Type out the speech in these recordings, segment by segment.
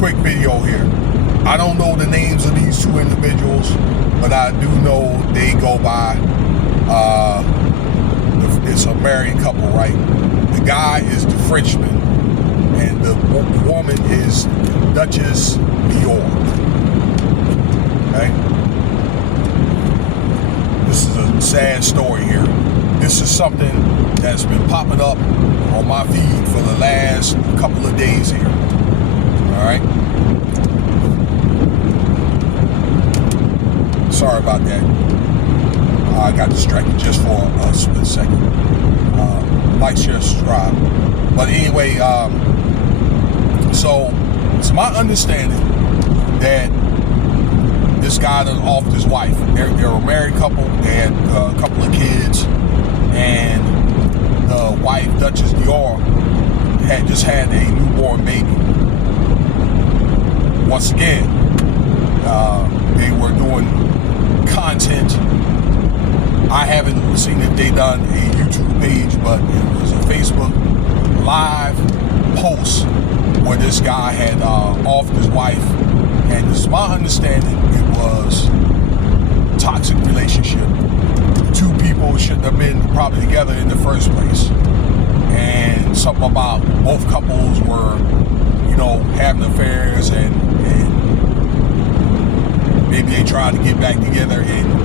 quick video here. I don't know the names of these two individuals, but I do know they go by, it's a married couple, right? The guy is the Frenchman, and the woman is Duchess Dior. Okay? This is a sad story here. This is something that's been popping up on my feed for the last couple of days here. All right? Sorry about that. I got distracted just for a split second. Like, share, subscribe. But anyway, so it's my understanding that this guy that offed his wife. They're a married couple. They had a couple of kids, and the wife, Duchess Dior, had just had a newborn baby. Once again, they were doing content. I haven't seen if they done a YouTube page, but it was a Facebook live post where this guy had offed his wife, and it's my understanding it was a toxic relationship. The two people shouldn't have been probably together in the first place, and something about both couples were, you know, having affairs, and maybe they tried to get back together, and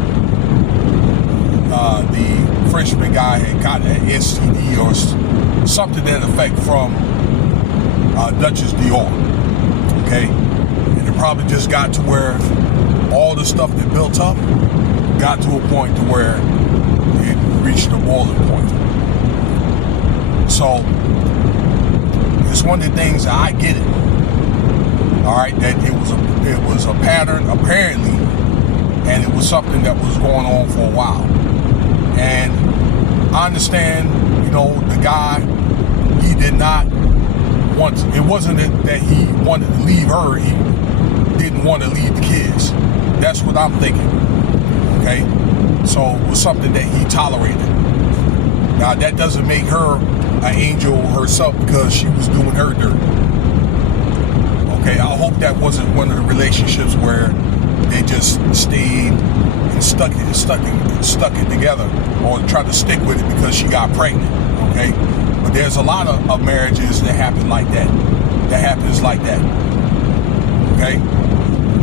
the Frenchman guy had gotten an STD or something to that effect from Duchess Dior. Okay? And it probably just got to where all the stuff that built up got to a point to where it reached a boiling point. So it's one of the things that I get it. All right, that it was a pattern apparently, and it was something that was going on for a while. And I understand, you know, the guy, he did not want to, it wasn't that he wanted to leave her, he didn't want to leave the kids. That's what I'm thinking. Okay, so it was something that he tolerated. Now that doesn't make her an angel herself because she was doing her dirt. Okay, I hope that wasn't one of the relationships where they just stayed and stuck it together, or tried to stick with it because she got pregnant. Okay, but there's a lot of marriages that happen like that. That happens like that. Okay,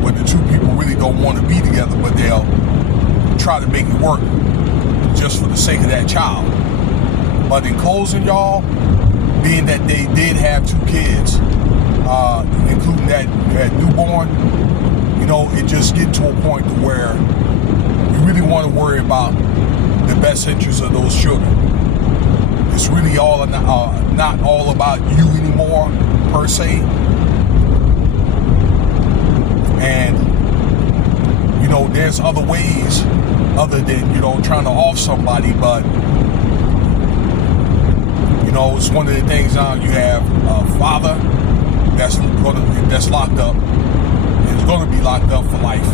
where the two people really don't want to be together, but they'll try to make it work just for the sake of that child. But in closing, y'all, being that they did have two kids, including that newborn, you know, it just get to a point to where you really want to worry about the best interests of those children. It's really all not all about you anymore, per se. And, you know, there's other ways other than, you know, trying to off somebody, but, you know, it's one of the things now. You have a father that's locked up, and is going to be locked up for life.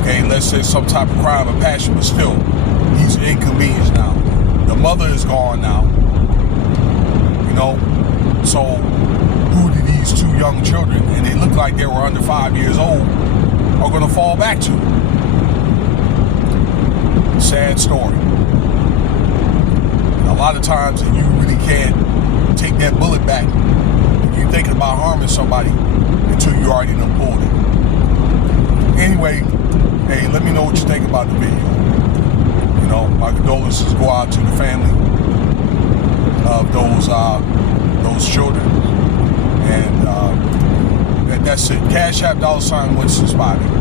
Okay, let's say some type of crime of passion, but still, he's inconvenienced now. The mother is gone now. You know, so who do these two young children, and they look like they were under 5 years old, are going to fall back to? Sad story. A lot of times, you really can't take that bullet back when you're thinking about harming somebody until you already done pulled it. Anyway, hey, let me know what you think about the video. You know, my condolences go out to the family of those children. And that's it. Cash App $Winston Spivey.